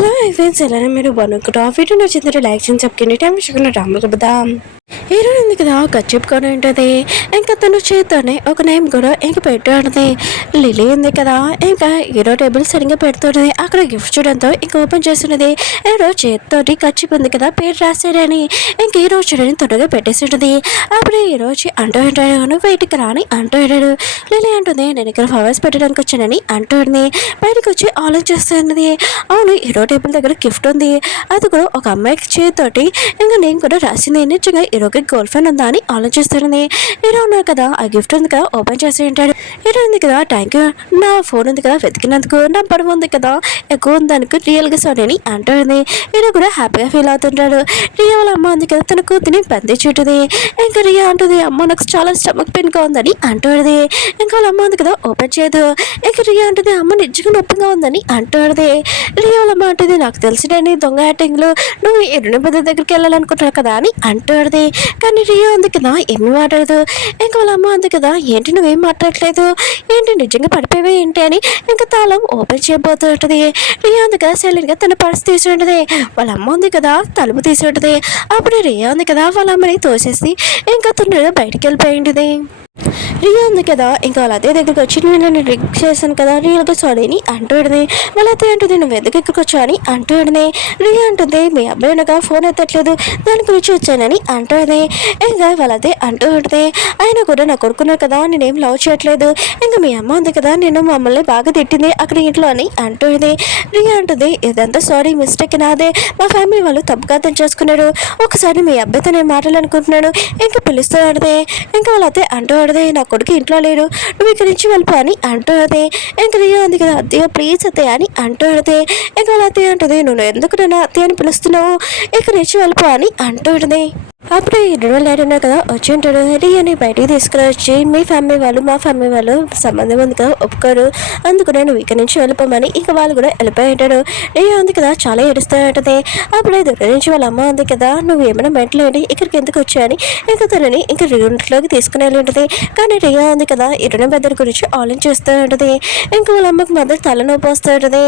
Hello friends, ఎలా మీరు బాగున్నారు? వీడియో నచ్చిందంటే లైక్ చేసి సబ్స్క్రైబ్ టైం విషయంలో డ్రామాలు కలుద్దాం. హీరో ఉంది కదా, చెప్పుకొని ఉంటుంది. ఇంకా తను చేత్తోనే ఒక నేమ్ కూడా ఇంక పెట్టుకుంటుంది. లిలీ ఉంది కదా, ఇంకా హీరో టేబుల్ సరిగ్గా పెడుతుంది. అక్కడ గిఫ్ట్ చూడడంతో ఇంకా ఓపెన్ చేస్తున్నది. హీరో చేతితోటి ఖర్చు ఉంది కదా, పేరు రాశాడని ఇంక హీరో చూడని త్వరగా పెట్టేసి ఉంటుంది. అప్పుడే హీరో వచ్చి అంటూ ఉంటాడు, బయటికి రాని అంటూ ఉంటాడు. లిలీ అంటుంది, నేను ఇక్కడ ఫ్లవర్స్ పెట్టడానికి వచ్చానని అంటూ ఉంటుంది. బయటకు వచ్చి ఆలోచిస్తున్నది. అవును, హీరో టేబుల్ దగ్గర గిఫ్ట్ ఉంది, అది కూడా ఒక అమ్మాయికి చేతితోటి ఇంకా నేను కూడా రాసింది నిజంగా హీరోకి గర్ల్ ఫ్రెండ్ ఉందా అని ఆలోచిస్తుంది. హీరో ఉన్నారు కదా, ఆ గిఫ్ట్ ఉంది కదా ఓపెన్ చేసి ఉంటాడు. హీరో ఉంది కదా, థ్యాంక్ యూ, నా ఫోన్ ఉంది కదా వెతికినందుకు, నా పడవ ఉంది కదా ఎక్కువ ఉందానికి రియల్గా సారీ అని అంటుంది. హీరో కూడా హ్యాపీగా ఫీల్ అవుతుంటాడు. రియా వాళ్ళ అమ్మ ఉంది కదా, తన కూతుని బంధించుంటుంది. ఇంకా రియా అంటుంది, అమ్మ నాకు చాలా స్టమక్ పెయిన్గా ఉందని అంటుంది. ఇంకా వాళ్ళ అమ్మ ఉంది కదా ఓపెన్ చేయదు. ఇంకా రియా అంటుంది, అమ్మ నిజంగా నొప్పిగా ఉందని అంటుంది. రియా వాళ్ళ అమ్మ అంటుంది, నాకు తెలిసినని దొంగ యాక్టింగ్లో నువ్వు ఎరుణ పెద్ద దగ్గరికి వెళ్ళాలనుకుంటున్నావు కదా అని అంటుంది. కానీ రియా ఉంది కదా ఏమి మాట్లాడదు. ఇంకా వాళ్ళ అమ్మ ఉంది కదా, ఏంటి నువ్వేం మాట్లాడలేదు, ఏంటి నిజంగా పడిపోయావే ఏంటి అని ఇంకా తాళం ఓపెన్ చేయబోతుంటుంది. రియా ఉంది కదా సైలెంట్గా తన పర్స్ తీసి ఉంటుంది. వాళ్ళ అమ్మ ఉంది కదా తలుపు తీసి ఉంటుంది. అప్పుడు రియా ఉంది కదా వాళ్ళ అమ్మని తోసేసి ఇంకా తొందరగా బయటికి వెళ్ళిపోయింది. రియా ఉంది కదా, ఇంకా వాళ్ళ అదే దగ్గరికి వచ్చి నేను రిక్ చేశాను కదా రియల్గా సారీ అని అంటుంది. వాళ్ళ అదే అంటుంది, నువ్వు ఎందుకు ఇక్కడికి వచ్చా అని అంటుంది. రియా అంటుంది, మీ అబ్బాయి అనగా ఫోన్ ఎత్తట్లేదు, దాని గురించి వచ్చానని అంటుంది. ఇంకా వాళ్ళ అదే అంటూ ఉంటుంది, ఆయన కూడా నా కొడుకున్నారు కదా, నేనేం లవ్ చేయట్లేదు, ఇంకా మీ అమ్మ ఉంది కదా నేను మమ్మల్ని బాగా తిట్టింది అక్కడ ఇంట్లో అని అంటుంది. రియా అంటుంది, ఇదంతా సారీ మిస్టేక్ నాదే, మా ఫ్యామిలీ వాళ్ళు తప్పుగా అర్థం చేసుకున్నారు, ఒకసారి మీ అబ్బాయితో నేను మాట్లాడాలనుకుంటున్నాను ఇంకా పిలుస్తూ ఆడితే. ఇంకా వాళ్ళ అదే అంటూ నా కొడుకు ఇంట్లో లేడు, నువ్వు ఇక్కడి నుంచి వెళ్ళిపో అని అంటుంది. ఇంకా రియా ఉంది కదా, అత్తయ్య ప్లీజ్ అత్తయ్య అని అంటుంది. ఇంకా వాళ్ళ అత్తయ్య అంటుంది, నువ్వు ఎందుకు నన్ను అత్తయ్య అని పిలుస్తున్నావు, ఇక్కడి నుంచి వెళ్ళిపో అని అంటుంది. అప్పుడే ఇద్దరు లేడున్నారు కదా వచ్చి ఉంటాడు. రియాని బయటికి తీసుకురొచ్చి, మీ ఫ్యామిలీ వాళ్ళు మా ఫ్యామిలీ వాళ్ళు సంబంధం ఉంది కదా ఒప్పుకోరు, అందుకు నేను ఇక్కడి నుంచి వెళ్ళిపోమని ఇంకా వాళ్ళు కూడా వెళ్ళిపోయి ఉంటారు. రియా ఉంది కదా చాలా ఏడుస్తూ ఉంటుంది. అప్పుడే దూరం నుంచి వాళ్ళ అమ్మ ఉంది కదా, నువ్వు ఏమైనా మెంటలేండి ఇక్కడికి ఎందుకు వచ్చాయని ఇంకా తనని ఇంకా ఇంట్లోకి తీసుకుని వెళ్ళి ఉంటుంది. కానీ రియా ఉంది కదా ఇరుణ బెద్దరి గురించి ఆలోచిస్తూ ఉంటుంది. ఇంకా వాళ్ళ అమ్మకి మధ్య తలనొప్పి వస్తూ ఉంటుంది.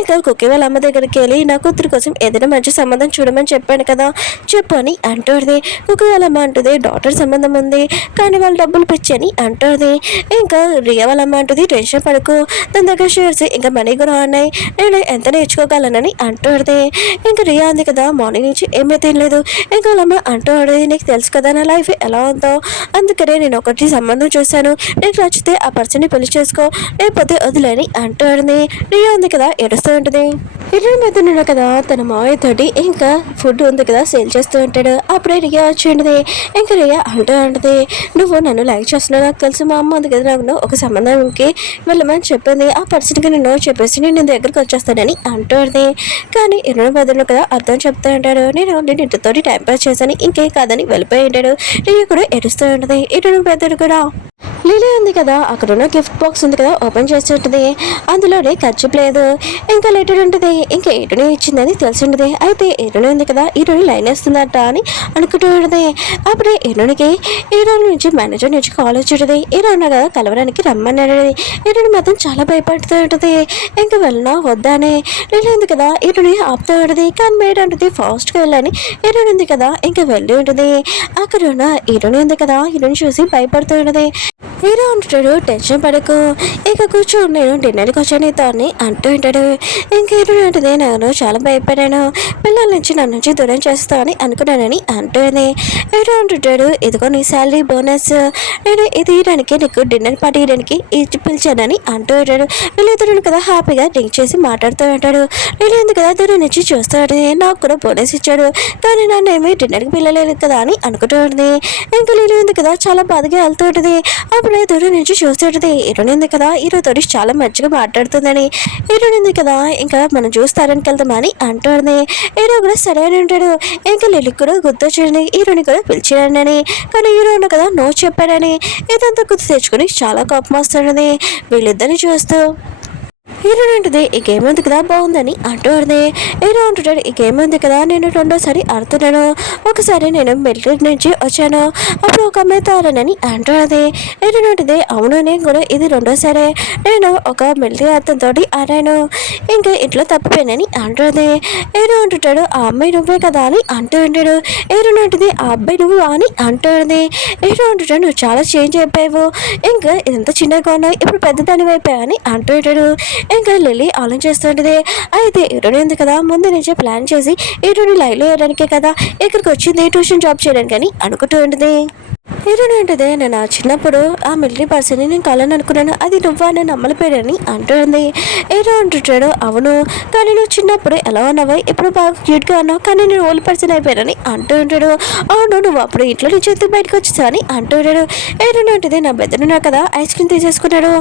ఇంకా కుక్కి వాళ్ళ అమ్మ దగ్గరికి వెళ్ళి నా కూతురు కోసం ఏదైనా మంచి సంబంధం చూడమని చెప్పాను కదా చెప్పు అని అంటుంది. కుక్కి వాళ్ళ అమ్మ అంటుంది, డాక్టర్ సంబంధం ఉంది కానీ వాళ్ళు డబ్బులు పిచ్చని అంటుంది. ఇంకా రియా వాళ్ళ అమ్మ అంటుంది, టెన్షన్ పడకు, దాని దగ్గర షేర్స్ ఇంకా మనీ కూడా ఉన్నాయి, నేను ఎంత నేర్చుకోగలనని అంటుంది. ఇంకా రియా ఉంది కదా మార్నింగ్ నుంచి ఏమీ తినలేదు. ఇంకా వాళ్ళ అమ్మ అంటుంది, నీకు తెలుసు కదా నా లైఫ్ ఎలా ఉందో, అందుకనే నేను ఒకటి సంబంధం చూశాను, నీకు నచ్చితే ఆ పర్సన్ని పెళ్లి చేసుకో, లేకపోతే వదిలేని అంటుంది. రియా ఉంది కదా ఏడుస్తూ ఉంటుంది. ఇద్దరి మధ్య కదా తన మావయ్య తోటి ఇంకా ఫుడ్ ఉంది కదా సేల్ చేస్తూ ఉంటాడు. అప్పుడే రియా వచ్చి ఉంటుంది. ఇంకా రియా అంటూ ఉంటుంది, నువ్వు నన్ను లైక్ చేస్తున్నావు నాకు తెలుసు, మా అమ్మ ఉంది కదా నాకు ఒక సంబంధంకి వెళ్ళమని చెప్పింది, ఆ పర్సన్కి నేను చెప్పేసి నేను దగ్గరికి వచ్చేస్తానని అంటుంది. కానీ ఇరవై మధ్యలో కదా అర్థం చెప్తూ ఉంటాడు, నేను ఇంటితోటి టైం పాస్ చేశాను ఇంకే కాదని వెళ్ళిపోయి ఉంటాడు. రియా కూడా ఏడుస్తూ ఉంటుంది. ఇరవై పెద్దడు కూడా లిలీ ఉంది కదా, అక్కడ ఉన్న గిఫ్ట్ బాక్స్ ఉంది కదా ఓపెన్ చేసి ఉంటుంది. అందులోనే ఖర్చు లేదు. ఇంకా లెటర్ ఉంటుంది, ఇంకా ఏటుని ఇచ్చిందని తెలిసి ఉంటుంది. అయితే ఏటుని ఉంది కదా ఈరోజు లైన్ వేస్తుందట అని అనుకుంటూ ఉంటుంది. అప్పుడే ఏటునికి ఈరోజు నుంచి మేనేజర్ నుంచి కాల్ వచ్చి ఉంటుంది. ఈరోజు కదా కలవడానికి రమ్మన్నాడు. ఈరోజు మాత్రం చాలా భయపడుతూ ఉంటుంది. ఇంకా వెళ్ళినా వద్దానే లిలీ ఉంది కదా ఈరోజు ఆపుతూ ఉంటుంది. కానీ మేడ ఉంటుంది ఫాస్ట్గా వెళ్ళని ఈరోజు ఉంది కదా ఇంకా వెళ్ళి ఉంటుంది. అక్కడ ఉన్న ఈరోజు ఉంది కదా ఈరోజు చూసి భయపడుతూ ఉంటుంది. హీరో అంటాడు, టెన్షన్ పడకు, ఇక కూర్చో, నేను డిన్నర్కి వచ్చాను నీతో అని అంటూ ఉంటాడు. ఇంకా హీరో అంటుంది, నేను చాలా భయపడాను, పిల్లల నుంచి నన్ను నుంచి దూరం చేస్తా అని అనుకున్నానని అంటుంది. హీరో అంటుంటాడు, ఇదిగో నీ శాలరీ బోనస్, నేను ఇది ఇయడానికి నీకు డిన్నర్ పార్టీ ఇయడానికి ఇది పిలిచానని అంటూ ఉంటాడు. వీళ్ళిద్దరు కదా హ్యాపీగా డ్రింక్ చేసి మాట్లాడుతూ ఉంటాడు. నేను ఎందుకు కదా దూరం నుంచి చూస్తూ ఉంటుంది, నాకు కూడా బోనస్ ఇచ్చాడు కానీ నన్ను ఏమీ డిన్నర్కి పిల్లలేదు కదా అని అనుకుంటూ ఉంటుంది. ఇంకా నేను ఎందుకు కదా చాలా బాధగా వెళ్తూ ఉంటుంది. అప్పుడు దూరం నుంచి చూస్తుంటది. హీరోయిన్ కదా హీరోతో చాలా మంచిగా మాట్లాడుతుందని, హీరోయిన్ కదా ఇంకా మనం చూస్తారని వెళ్తామని అంటుంది. హీరో కూడా సరే అని ఉంటాడు. ఇంకా లిలికి కూడా గుర్తొచ్చింది హీరోని కూడా పిలిచాడని, కానీ హీరో కదా నో చెప్పాడని. ఇదంతా గుర్తు తెచ్చుకొని చాలా కోపం వస్తుంది వీళ్ళిద్దరిని చూస్తూ. హీరోయిన్ అంటుంది ఈ గేమ్ ఉంది కదా బాగుందని అంటూ ఉంది. హీరో అంటుంటాడు ఈ గేమ్ ఉంది కదా నేను రెండోసారి ఆడుతున్నాను, ఒకసారి నేను మిలిటరీ నుంచి వచ్చాను అప్పుడు ఒక అమ్మాయి తారనని అంటున్నది. హీరోయిన్ అంటుంది అవును నేను కూడా ఇది రెండోసారి నేను ఒక మిలిటరీ అతనితో ఆడాను, ఇంకా ఇంట్లో తప్పిపోయానని అంటుంది. హీరో అంటుంటాడు ఆ అమ్మాయి నువ్వే కదా అని అంటూ ఉంటాడు. హీరోయిన్ అంటుంది ఆ అబ్బాయి నువ్వు అని అంటుంది. హీరో అంటుంటాడు నువ్వు చాలా చేంజ్ అయిపోయావు, ఇంకా ఇదంతా చిన్నగా ఉన్నావు ఇప్పుడు పెద్దదాని అయిపోయావు అని అంటూ ఉంటాడు. ఇంకా లిల్లీ ఆలోచిస్తుంటది. అయితే హీరోని ఉంది కదా ముందు నుంచే ప్లాన్ చేసి హీరోని లైవ్లో వేయడానికే కదా ఇక్కడికి వచ్చింది ట్యూషన్ జాబ్ చేయడానికి అని అనుకుంటూ ఉంటుంది. హీరోని ఉంటుంది నేను చిన్నప్పుడు ఆ మిలిటరీ పర్సన్ని నేను కలని అనుకున్నాను, అది నువ్వా నేను నమ్మలిపోయాడని అంటుంది. హీరో అంటుంటాడు అవును కానీ నువ్వు చిన్నప్పుడు ఎలా ఉన్నావో ఇప్పుడు బాగా క్యూట్గా ఉన్నావు కానీ నేను ఓల్డ్ పర్సన్ అయిపోయానని అంటూ ఉంటాడు. అవును నువ్వు అప్పుడు ఇంట్లో నుంచి ఎందుకు బయటకు వచ్చేసా అని అంటూ ఉంటాడు. హీరోని ఉంటుంది నా బెదరున్నా కదా ఐస్ క్రీమ్ తీసేసుకున్నాడు,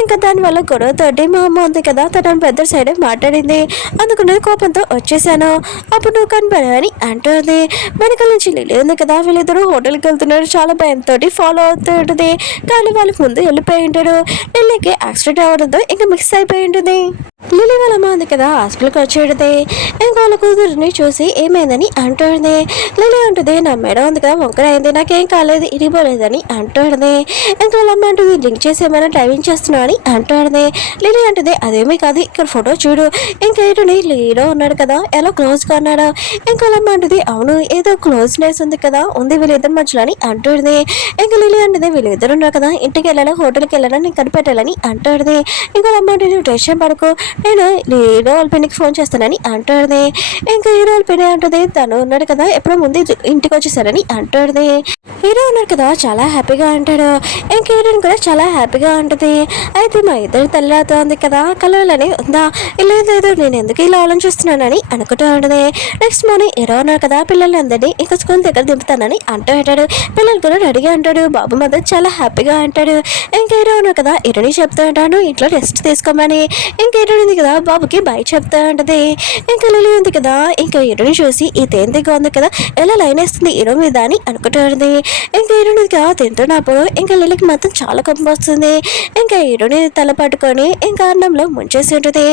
ఇంకా దానివల్ల గొడవతోటి మా అమ్మ ఉంది కదా తన బెదర్ సైడ్ మాట్లాడింది, అందుకు నేను కోపంతో వచ్చేసాను అప్పుడు నువ్వు కనిపెడని అంటుంది. వెనకాల నుంచి లిల్లీ ఉంది కదా వీళ్ళిద్దరూ హోటల్కి వెళ్తున్నారు, చాలా భయంతో ఫాలో అవుతూ ఉంటుంది కానీ వాళ్ళకి ముందు వెళ్ళిపోయి ఉంటాడు. లిల్లీకి యాక్సిడెంట్ అవ్వడంతో ఇంకా మిక్స్ అయిపోయి ఉంటుంది. లిల్లీ వాళ్ళ అమ్మ ఉంది కదా హాస్పిటల్కి వచ్చేది, ఇంకా వాళ్ళ కూతురిని చూసి ఏమైందని అంటుంది. లిల్లీ ఉంటుంది నా మేడం ఉంది కదా వంకర అయింది నాకేం కాలేదు ఇరిగిపోలేదని అంటుంది. ఇంకా వాళ్ళ అమ్మ అంటుంది డ్రింక్ చేసి ఏమైనా డ్రైవింగ్ చేస్తున్నావు అని అంటుంది. లిల్లీ అంటుంది అదేమీ కాదు ఇక్కడ ఫోటో చూడు, ఇంకేంటి లీడో ఉన్నాడు కదా ఎలా క్లోజ్గా ఉన్నాడు, ఇంకా వాళ్ళ అమ్మ అంటుంది అవును ఏదో క్లోజ్నెస్ ఉంది కదా ఉంది వీళ్ళిద్దరి మధ్యలో అని అంటుంది. ఇంకా లిల్లీ అంటుంది వీళ్ళిద్దరు ఉన్నారు కదా ఇంటికి వెళ్ళాలా హోటల్కి వెళ్ళాలా నేను కనిపెట్టాలని అంటుంది. ఇంకా వాళ్ళ అమ్మ అంటే నువ్వు టెన్షన్ పడుకో నేను హీరో వాళ్ళ పిన్నికి ఫోన్ చేస్తానని అంటుంది. ఇంకా హీరో వాళ్ళ పిన్ని అంటుంది తను ఉన్నాడు కదా ఎప్పుడో ముందు ఇంటికి వచ్చేసారని అంటుంది. హీరో ఉన్నారు కదా చాలా హ్యాపీగా అంటాడు, ఇంకా హీరోయిన్ కూడా చాలా హ్యాపీగా ఉంటుంది. అయితే మా ఇద్దరు తెల్లారుతోంది కదా కలవాలని ఉందా లేదు నేను ఎందుకు ఇలా ఆలోచిస్తున్నానని అనుకుంటూ ఉంటుంది. నెక్స్ట్ మార్నింగ్ హీరో ఉన్నారు కదా పిల్లలందరినీ ఇంకా స్కూల్ దగ్గర దింపుతానని అంటూ ఉంటాడు. పిల్లలు కూడా రెడీగా అంటాడు, బాబు మదర్ చాలా హ్యాపీగా అంటాడు. ఇంకా హీరో ఉన్నారు కదా హీరోని చెప్తూ ఉంటాను ఇంట్లో రెస్ట్ తీసుకోమని, ఇంకా హీరోయిన్ ఉంది కదా బాబుకి బై చెప్తా ఉంటుంది. ఇంకా లిల్లీ ఉంది కదా ఇంకా హీరోని చూసి ఈ తేందిగా ఉంది కదా ఎలా లైన్ వేస్తుంది హీరో మీద అని అనుకుంటూ ఉంటుంది. ఇంకా హీరోని కదా తింటున్నప్పుడు ఇంకా లిల్లీకి మాత్రం చాలా కోపం వస్తుంది. ఇంకా హీరోని తల పట్టుకొని ఇంకా అన్నంలో ముంచేసి ఉంటుంది.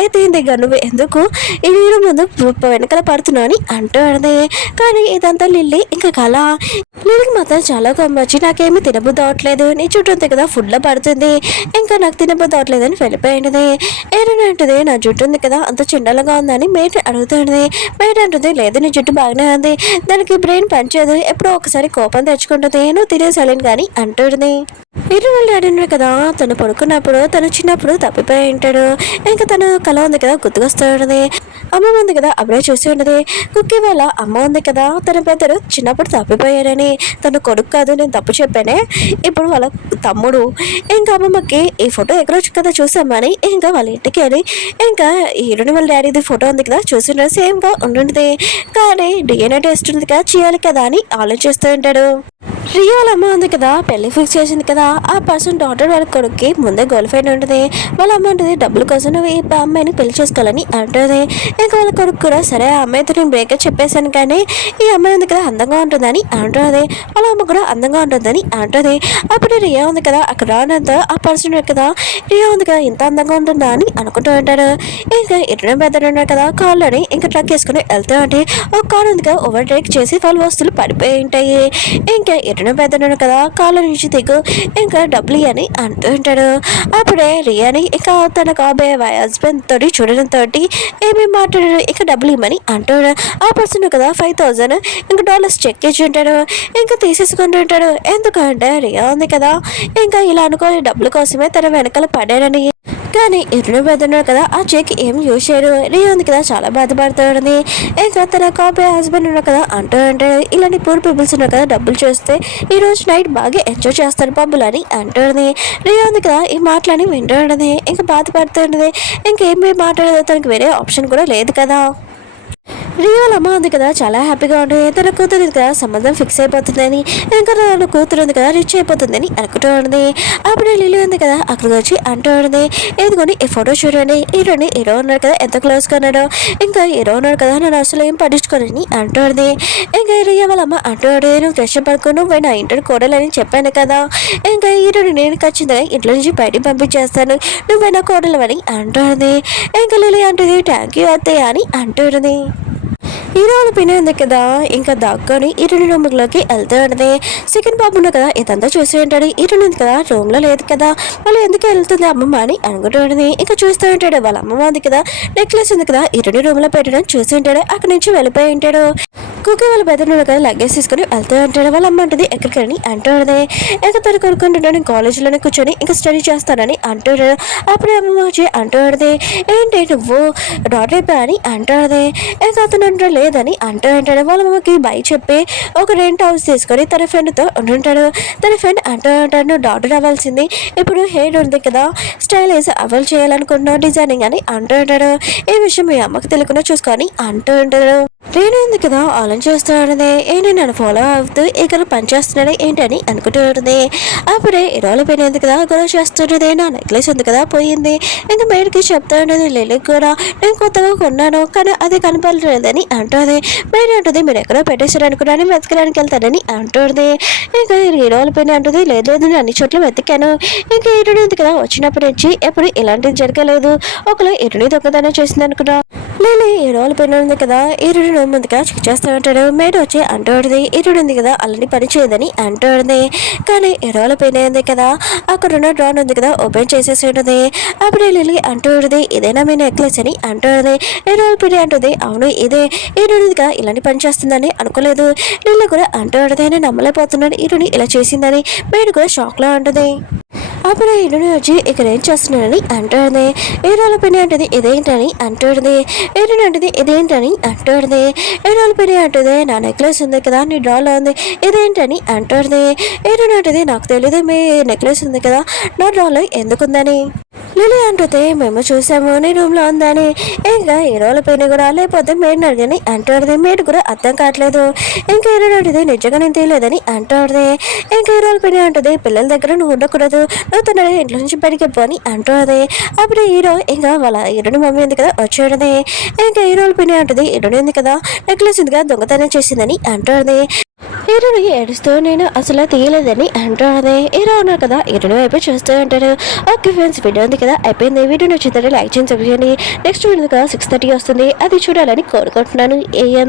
అయితే ఇందిగా నువ్వు ఎందుకు ఈ హీరో ముందు వెనకాల పడుతున్నావు అని అంటూ ఉంటుంది. కానీ ఇదంతా లిల్లీ ఇంకా కళ. లిల్లీకి మాత్రం చాలా కోపం వచ్చి నాకేమీ తినబుద్ధి అవట్లేదు నీ చుట్టూ ఉంది కదా ఫుడ్లో పడుతుంది ఇంకా నాకు తినబుద్ధి అవట్లేదు అని వెళ్ళిపోయింది. ఏమైనా అంటుంది నా జుట్టు ఉంది కదా అంత చిండలుగా ఉందని మేట అడుగుతుంది. మేట అంటుంది లేదు నీ జుట్టు బాగానే ఉంది దానికి బ్రెయిన్ పనిచేయదు ఎప్పుడో ఒకసారి కోపం తెచ్చుకుంటుంది నువ్వు తినేసాలని కానీ అంటుంది. హీరో వాళ్ళు అడిగినారు కదా తను పడుకున్నప్పుడు తను చిన్నప్పుడు తప్పిపోయి ఉంటాడు, ఇంకా తను కళ ఉంది కదా గుర్తుకొస్తుంది. అమ్మ ఉంది కదా అప్పుడే చూసి ఉండదు. కుక్కీ వాళ్ళ అమ్మ ఉంది కదా తన పెద్దరు చిన్నప్పుడు తప్పిపోయారని, తన కొడుకు కాదు నేను తప్పు చెప్పానే ఇప్పుడు వాళ్ళ తమ్ముడు. ఇంకా అమ్మమ్మకి ఈ ఫోటో ఎక్కడొచ్చు కదా చూసామని ఇంకా వాళ్ళ ఇంటికి వెళ్ళి ఇంకా హీరోని వాళ్ళ డాడీది ఫోటో ఉంది కదా చూసి సేమ్గా ఉంటుంది కానీ డిఎన్ఏ టెస్ట్ ఉంది కదా చేయాలి కదా అని ఆలోచిస్తూ ఉంటాడు. రియో వాళ్ళ అమ్మ ఉంది కదా పెళ్లి ఫిక్స్ చేసింది కదా ఆ పర్సన్ డాటర్ వాళ్ళ కొడుక్కి ముందే గర్ల్ ఫ్రెండ్ ఉంటుంది. వాళ్ళ అమ్మ ఉంటుంది డబ్బుల కోసం నువ్వు ఈ అమ్మాయిని పెళ్లి చేసుకోవాలని అంటుంది. ఇంకా వాళ్ళ కొడుకు కూడా సరే ఆ అమ్మాయితో నేను బ్రేకప్ చెప్పేశాను కానీ ఈ అమ్మాయి ఉంది కదా అందంగా ఉంటుందని అంటుంది. వాళ్ళ అమ్మ కూడా అందంగా ఉంటుందని అంటుంది. అప్పుడు రియా ఉంది కదా అక్కడ రానంత ఆ పర్సన్ కదా రియా ఉంది కదా ఇంత అందంగా ఉంటుందా అని అనుకుంటూ ఉంటాడు. ఇంకా ఇద్దరు పెద్దలు ఉన్నారు కదా కార్లోని ఇంకా ట్రక్ వేసుకుని వెళ్తూ ఉంటే ఒక కార్ ఉంది కదా ఓవర్ టేక్ చేసి వాళ్ళ వస్తువులు పడిపోయి ఉంటాయి. ఇంకా ఎటనో పెద్దను కదా కాళ్ళ నుంచి దిగు ఇంకా డబ్బులు అని అంటూ ఉంటాడు. అప్పుడే రియాని ఇంకా తన కాబోయే హస్బెండ్ తోటి చూడడంతో ఏమేమి మాట్లాడాడు ఇంకా డబ్బులు ఇవ్వమని అంటాడు. ఆ పర్సన్ కదా 5,000 ఇంకా డాలర్స్ చెక్ ఇచ్చి ఉంటాడు. ఇంకా తీసేసుకుంటూ ఉంటాడు. ఎందుకంటే రియా ఉంది కదా ఇంకా ఇలా అనుకోని డబ్బుల కోసమే తన వెనకాల పడారని. కానీ ఎరుణ పెద్దన్నాడు కదా ఆ చెక్ ఏం యూజ్ చేయడు. రియా ఉంది కదా చాలా బాధపడుతుంది. ఇంకా తన కాబోయే హస్బెండ్ ఉన్నాడు కదా అంటూ ఉంటాడు ఇలాంటి పూర్ పీపుల్స్ ఉన్నారు కదా డబ్బులు చేస్తే ఈ రోజు నైట్ బాగా ఎంజాయ్ చేస్తారు పబ్బులు అని అంటుంది. రియా ఉంది కదా ఈ మాటలని వింటూ ఉండదు ఇంకా బాధపడుతూ ఉండదు. ఇంకేం మాట్లాడదు తనకి వేరే ఆప్షన్ కూడా లేదు కదా. రియా వాళ్ళ అమ్మ ఉంది కదా చాలా హ్యాపీగా ఉంటుంది. తన కూతురు ఉంది కదా సంబంధం ఫిక్స్ అయిపోతుందని, ఇంకా తన కూతురు ఉంది కదా రిచ్ అయిపోతుందని అనుకుంటూ ఉంటుంది. అప్పుడే లిలీ ఉంది కదా అక్కడికి వచ్చి అంటూ ఉంటుంది, ఇదిగోని ఈ ఫోటో చూడండి, హీరోని హీరో ఉన్నాడు కదా ఎంత క్లోజ్గా ఉన్నాడో, ఇంకా హీరో ఉన్నాడు కదా నన్ను అసలు ఏం పట్టించుకోనని అంటూ ఉంటుంది. ఇంకా రియా వాళ్ళ అమ్మ అంటూ ఉంటుంది, నువ్వు టెన్షన్ పడుకో, నువ్వు నా ఇంటిని కోడలని చెప్పాను కదా, ఇంకా హీరోని నేను ఖచ్చితంగా ఇంట్లో నుంచి బయటికి పంపించేస్తాను, నువ్వైనా కోడలవని అంటుంది. ఇంకా లిలీ అంటుంది థ్యాంక్ యూ అత్తయ్య అని అంటుంది. హీరోలు పిన్ ఉంది కదా ఇంకా దాక్కొని ఇరుని రూమ్లోకి వెళ్తూ ఉంటుంది. సెకండ్ బాబు ఉన్న కదా ఇదంతా చూసి ఉంటాడు. ఇరుని ఉంది కదా రూమ్ లో లేదు కదా, వాళ్ళు ఎందుకు వెళ్తుంది అమ్మమ్మ అని అనుకుంటూ ఉంటుంది. ఇంకా చూస్తూ ఉంటాడు వాళ్ళ అమ్మమ్మ ఉంది కదా నెక్లెస్ ఉంది కదా ఇరుని రూమ్ లో పెట్టడం చూసి ఉంటాడు. అక్కడి నుంచి వెళ్ళిపోయి ఉంటాడు. కుకి వాళ్ళ బెదర్ కదా లగేజ్ తీసుకుని వెళ్తూ ఉంటాడు. వాళ్ళ అమ్మ అంటుంది ఎక్కడికని అంటుంది. ఇంకా తను కొనుక్కుంటున్నాడు కాలేజీలోనే కూర్చొని ఇంకా స్టడీ చేస్తానని అంటాడు. అప్పుడే అమ్మ వచ్చి అంటుంది ఏంటి నువ్వు డాక్టర్ అయిపోయా అని అంటుంది. ఇంకా అతను లేదని అంటాడు. వాళ్ళ అమ్మకి బై చెప్పి ఒక రెంట్ హౌస్ తీసుకొని తన ఫ్రెండ్తో ఉంటుంటాడు. తన ఫ్రెండ్ అంటాడు నువ్వు డాక్టర్ అవ్వాల్సింది, ఇప్పుడు హెయిర్ ఉంది కదా స్టైలిష్ అవ్వాలి చేయాలనుకుంటున్నావు డిజైనింగ్ అని అంటాడు. ఈ విషయం మీ అమ్మకి తెలియకుండా చూసుకొని అంటాడు. రేణు ఉంది కదా ఆలోచన చేస్తూ ఉంటుంది, ఏంటి నన్ను ఫాలో అవుతూ ఇక్కడ పనిచేస్తున్నాడు ఏంటని అనుకుంటూ ఉంటుంది. అప్పుడే ఇరవై పోయినది కదా గొడవ చేస్తుంటుంది. నా నెక్లెస్ ఉంది కదా పోయింది, ఇంకా మేడికి చెప్తా ఉంటుంది లిలీకి కూడా నేను కొత్తగా కొన్నాను కానీ అది కనపడలేదని అంటుంది. మేడ అంటుంది మీరు ఎక్కడో పెట్టేశారు అనుకున్నాను వెతకడానికి వెళ్తానని అంటుంది. ఇంకా ఇరవై పోయిన అంటుంది లేదు లేదు నేను అన్ని చోట్ల వెతికాను, ఇంకా ఇరుడు ఉంది కదా వచ్చినప్పటి నుంచి ఎప్పుడు ఇలాంటిది జరగలేదు, ఒకవేళ ఇరుని దొంగతనం చేసింది అనుకున్నా. లేదు ఇరవై పోయిన ఉంది కదా ఇరుడు ముందుగా చెక్ చేస్తూ ఉంటాడు. మేడ వచ్చి అంటుంది ఇరుడు ఉంది కదా అలాంటి పని చేయదని అంటుంది. కానీ ఇరవై పోయినది కదా అక్కడ ఉన్న డ్రాన్ ఉంది కదా ఓపెన్ చేసేసి ఉంటుంది. అప్పుడు లిలీ అంటుంది ఇదేనా మీ నెక్లెస్ అని అంటుంది. ఇరవై పోయి అంటుంది అవును ఇదే, ఇరుడు కదా ఇలాంటి పని చేస్తుందని అనుకోలేదు. లిల్లీ కూడా అంటుంది నేను నమ్మలేకపోతున్నాను ఇరుని ఇలా చేసిందని. మేడ కూడా షాక్ లో ఉంటుంది. అప్పుడు ఇరుని వచ్చి ఇక్కడ ఏం చేస్తున్నానని అంటుంది. ఇరవై పిని అంటుంది ఇదేంటని అంటుంది. ఇరుని అంటుంది ఇదేంటని అంటుంది. ఇరవై పిని అంటుంది నా నెక్లెస్ ఉంది కదా నీ డ్రాలో ఉంది ఇదేంటని అంటుంది. ఇరుని అంటుంది నాకు తెలీదు మీ నెక్లెస్ ఉంది కదా నా డ్రాలో ఎందుకుందని. లిలీ అంటుంది మేము చూసాము నీ రూమ్ లో ఉందని. ఇంకా ఇరవై పిని కూడా లేకపోతే మేడిని అడిగని అంటుంది. మేడు కూడా అర్థం కావట్లేదు. ఇంకా ఇరవై అంటుంది నిజంగా నేను తెలియదని అంటుంది. ఇంకా ఇరవై పిని అంటుంది పిల్లల దగ్గర నువ్వు ఉండకూడదు, నువ్వు తన ఇంట్లో నుంచి బయటికి పోని అంటుంది. అప్పుడు హీరో ఇంకా వాళ్ళ ఇరుని మమ్మీ ఉంది కదా వచ్చేది. ఇంకా హీరోలు పిని అంటుంది ఇరుని ఉంది కదా నెక్లెస్ ఉంది కదా దొంగతనం చేసిందని అంటుంది. హీరోని ఏడుస్తూ నేను అసలు తీయలేదని అంటుంది. హీరో ఉన్నారు కదా హీరోని వైపు చూస్తూ ఉంటారు. ఓకే ఫ్రెండ్స్ వీడియో ఉంది కదా అయిపోయింది. వీడియో నచ్చిందంటే లైక్ చేయండి. నెక్స్ట్ వీడియో కదా 6:30 వస్తుంది, అది చూడాలని కోరుకుంటున్నాను. ఏఎం